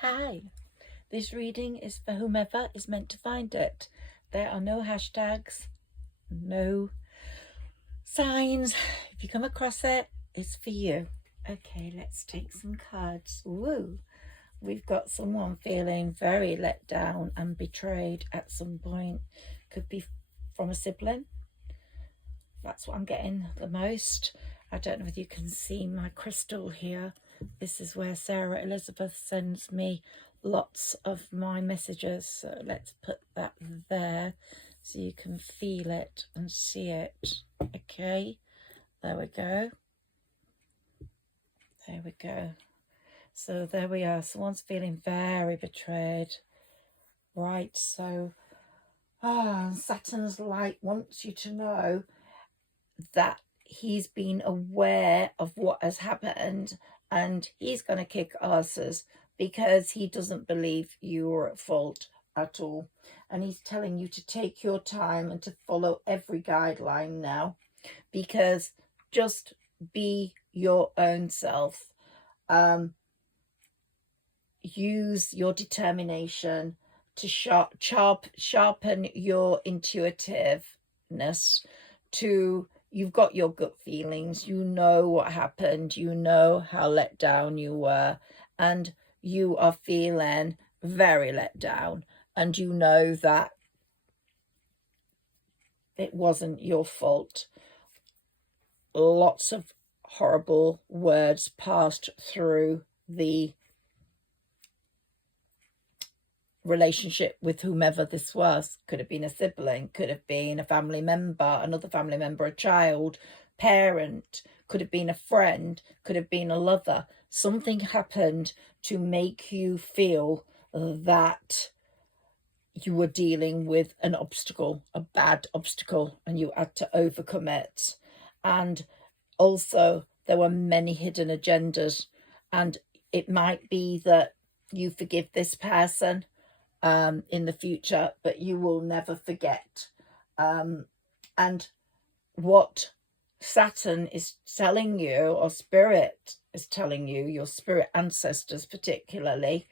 Hi, this reading is for whomever is meant to find it. There are no hashtags, no signs. If you come across it, it's for you. Okay, let's take some cards. Woo! We've got someone feeling very let down and betrayed at some point. Could be from a sibling. That's what I'm getting the most. I don't know if you can see my crystal here. This is where Sarah Elizabeth sends me lots of my messages. So let's put that there so you can feel it and see it. Okay, there we go. There we go. So there we are. Someone's feeling very betrayed. Right, so Saturn's light wants you to know that he's been aware of what has happened and he's going to kick asses because he doesn't believe you were at fault at all. And he's telling you to take your time and to follow every guideline now, because just be your own self. Use your determination to sharpen your intuitiveness. You've got your gut feelings, you know what happened, you know how let down you were, and you are feeling very let down, and you know that it wasn't your fault. Lots of horrible words passed through the relationship with whomever this was. Could have been a sibling, could have been a family member, another family member, a child, parent, could have been a friend, could have been a lover. Something happened to make you feel that you were dealing with an obstacle, a bad obstacle, and you had to overcome it. And also there were many hidden agendas, and it might be that you forgive this person in the future, but you will never forget. And what Saturn is telling you, or Spirit is telling you, your spirit ancestors particularly,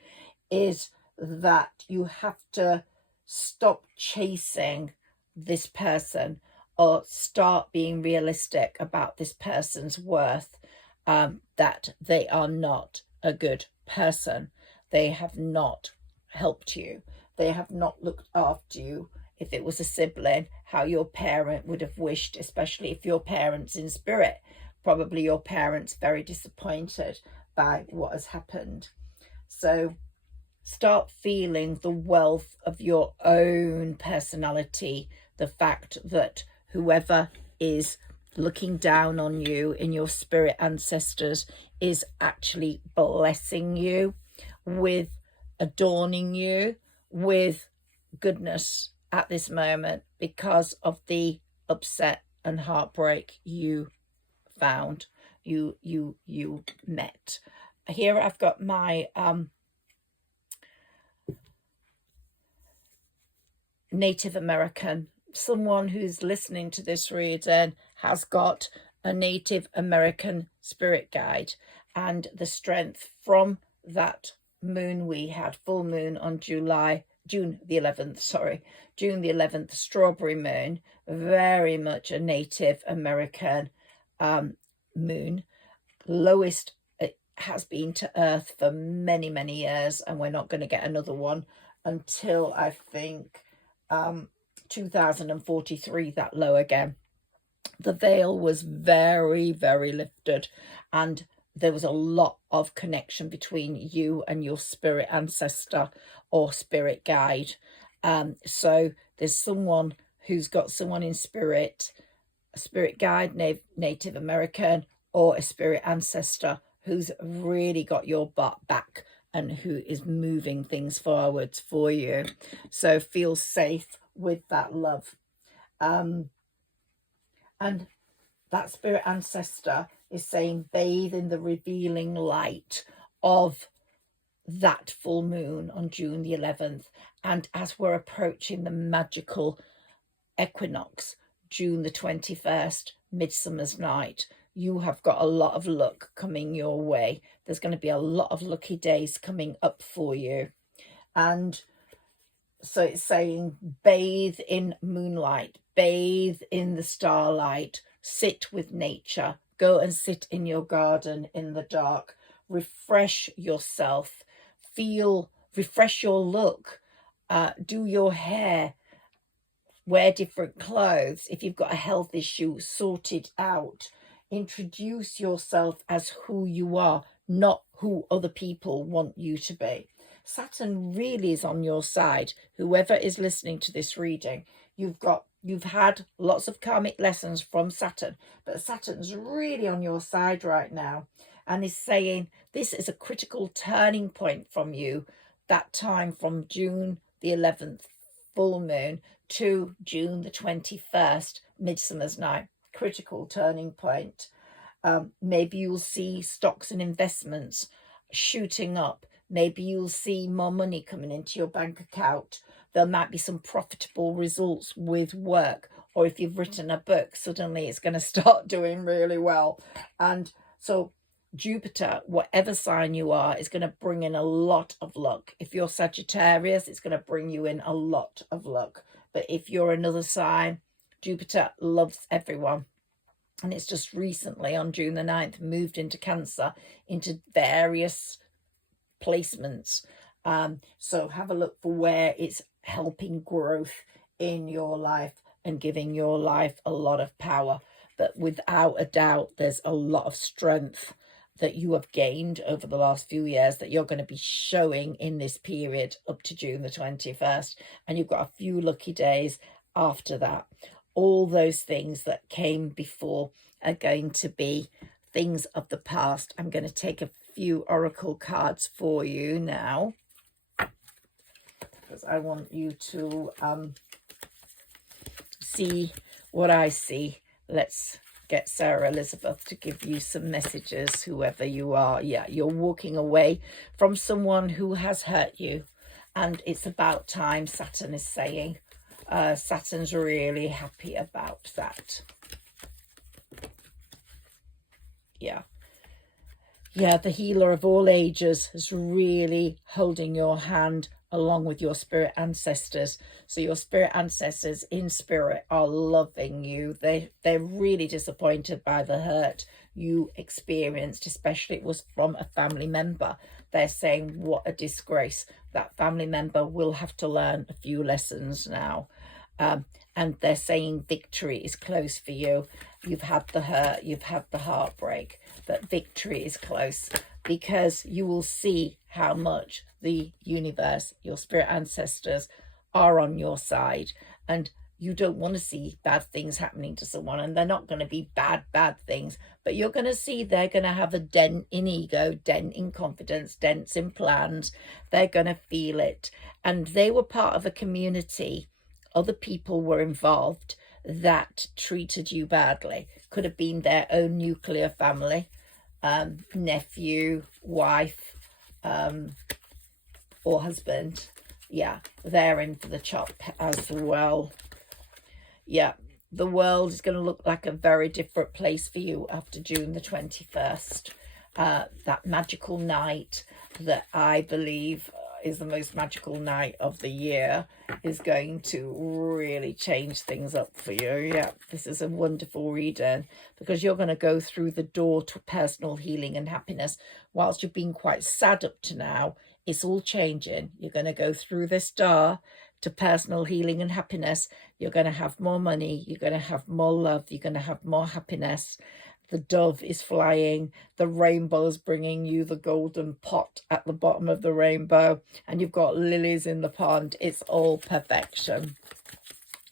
is that you have to stop chasing this person, or start being realistic about this person's worth, that they are not a good person. They have not helped you. They have not looked after you. If it was a sibling, how your parent would have wished, especially if your parent's in spirit, probably your parent's very disappointed by what has happened. So start feeling the wealth of your own personality, the fact that whoever is looking down on you in your spirit ancestors is actually blessing you with, adorning you with goodness at this moment because of the upset and heartbreak you found, you met. Here I've got my Native American. Someone who's listening to this reading has got a Native American spirit guide, and the strength from that moon we had, full moon on June the 11th, strawberry moon, very much a Native American moon. Lowest it has been to Earth for many, many years, and we're not going to get another one until I think 2043, that low again. The veil was very, very lifted, and there was a lot of connection between you and your spirit ancestor or spirit guide. So there's someone who's got someone in spirit, a spirit guide, Native American, or a spirit ancestor who's really got your back and who is moving things forwards for you. So feel safe with that love. And that spirit ancestor is saying bathe in the revealing light of that full moon on June the 11th. And as we're approaching the magical equinox, June the 21st, Midsummer's Night, you have got a lot of luck coming your way. There's going to be a lot of lucky days coming up for you. And so it's saying bathe in moonlight, bathe in the starlight, sit with nature, go and sit in your garden in the dark, refresh yourself, refresh your look, do your hair, wear different clothes. If you've got a health issue, sort it out. Introduce yourself as who you are, not who other people want you to be. Saturn really is on your side. Whoever is listening to this reading, you've had lots of karmic lessons from Saturn, but Saturn's really on your side right now and is saying this is a critical turning point from you. That time from June the 11th, full moon, to June the 21st, Midsummer's Night, critical turning point. Maybe you'll see stocks and investments shooting up. Maybe you'll see more money coming into your bank account. There might be some profitable results with work, or if you've written a book, suddenly it's going to start doing really well. And so Jupiter, whatever sign you are, is going to bring in a lot of luck. If you're Sagittarius, it's going to bring you in a lot of luck. But if you're another sign, Jupiter loves everyone. And it's just recently on June the 9th moved into Cancer, into various placements. So have a look for where it's helping growth in your life and giving your life a lot of power. But without a doubt, there's a lot of strength that you have gained over the last few years that you're going to be showing in this period up to June the 21st. And you've got a few lucky days after that. All those things that came before are going to be things of the past. I'm going to take a few oracle cards for you now, because I want you to see what I see. Let's get Sarah Elizabeth to give you some messages, whoever you are. Yeah, you're walking away from someone who has hurt you, and it's about time, Saturn is saying. Saturn's really happy about that. Yeah, the healer of all ages is really holding your hand along with your spirit ancestors. So your spirit ancestors in spirit are loving you. They're really disappointed by the hurt you experienced, especially it was from a family member. They're saying, what a disgrace. That family member will have to learn a few lessons now. And they're saying victory is close for you. You've had the hurt, you've had the heartbreak, but victory is close, because you will see how much the universe, your spirit ancestors, are on your side. And you don't want to see bad things happening to someone, and they're not going to be bad things, but you're going to see they're going to have a dent in ego, dent in confidence, dents in plans. They're going to feel it. And they were part of a community. Other people were involved that treated you badly. Could have been their own nuclear family, nephew, wife, or husband. Yeah, they're in for the chop as well. Yeah, the world is going to look like a very different place for you after June the 21st. That magical night that I believe is the most magical night of the year is going to really change things up for you. Yeah, this is a wonderful reading, because you're going to go through the door to personal healing and happiness. Whilst you've been quite sad up to now, it's all changing. You're going to go through this door to personal healing and happiness. You're going to have more money. You're going to have more love. You're going to have more happiness. The dove is flying. The rainbow's bringing you the golden pot at the bottom of the rainbow. And you've got lilies in the pond. It's all perfection.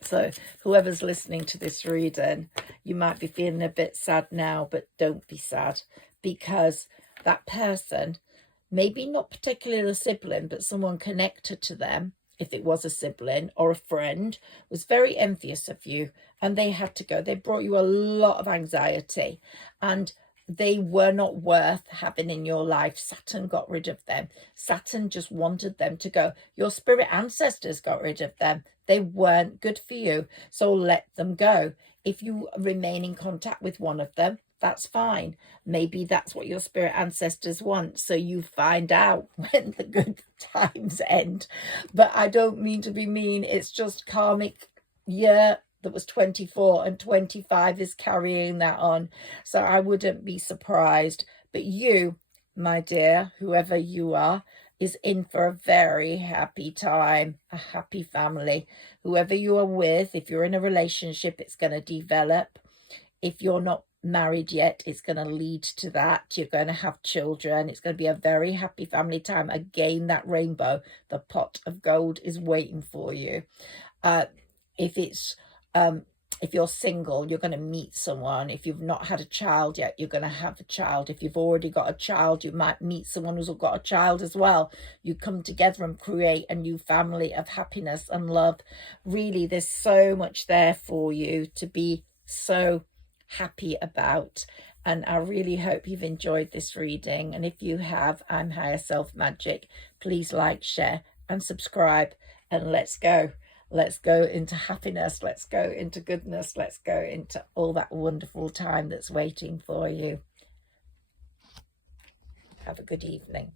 So whoever's listening to this reading, you might be feeling a bit sad now, but don't be sad, because that person, maybe not particularly a sibling, but someone connected to them, if it was a sibling or a friend, was very envious of you, and they had to go. They brought you a lot of anxiety, and they were not worth having in your life. Saturn got rid of them. Saturn just wanted them to go. Your spirit ancestors got rid of them. They weren't good for you, so let them go. If you remain in contact with one of them, That's fine. Maybe that's what your spirit ancestors want, so you find out when the good times end. But I don't mean to be mean. It's just karmic year that was 24 and 25 is carrying that on. So I wouldn't be surprised. But you, my dear, whoever you are, is in for a very happy time, a happy family. Whoever you are with, if you're in a relationship, it's going to develop. If you're not married yet, it's going to lead to that. You're going to have children. It's going to be a very happy family time. Again, that rainbow, the pot of gold is waiting for you. If you're single, you're going to meet someone. If you've not had a child yet, you're going to have a child. If you've already got a child, you might meet someone who's got a child as well. You come together and create a new family of happiness and love. Really, there's so much there for you to be so happy about. And I really hope you've enjoyed this reading. And if you have, I'm Higher Self Magic. Please like, share and subscribe, and let's go. Let's go into happiness. Let's go into goodness. Let's go into all that wonderful time that's waiting for you. Have a good evening.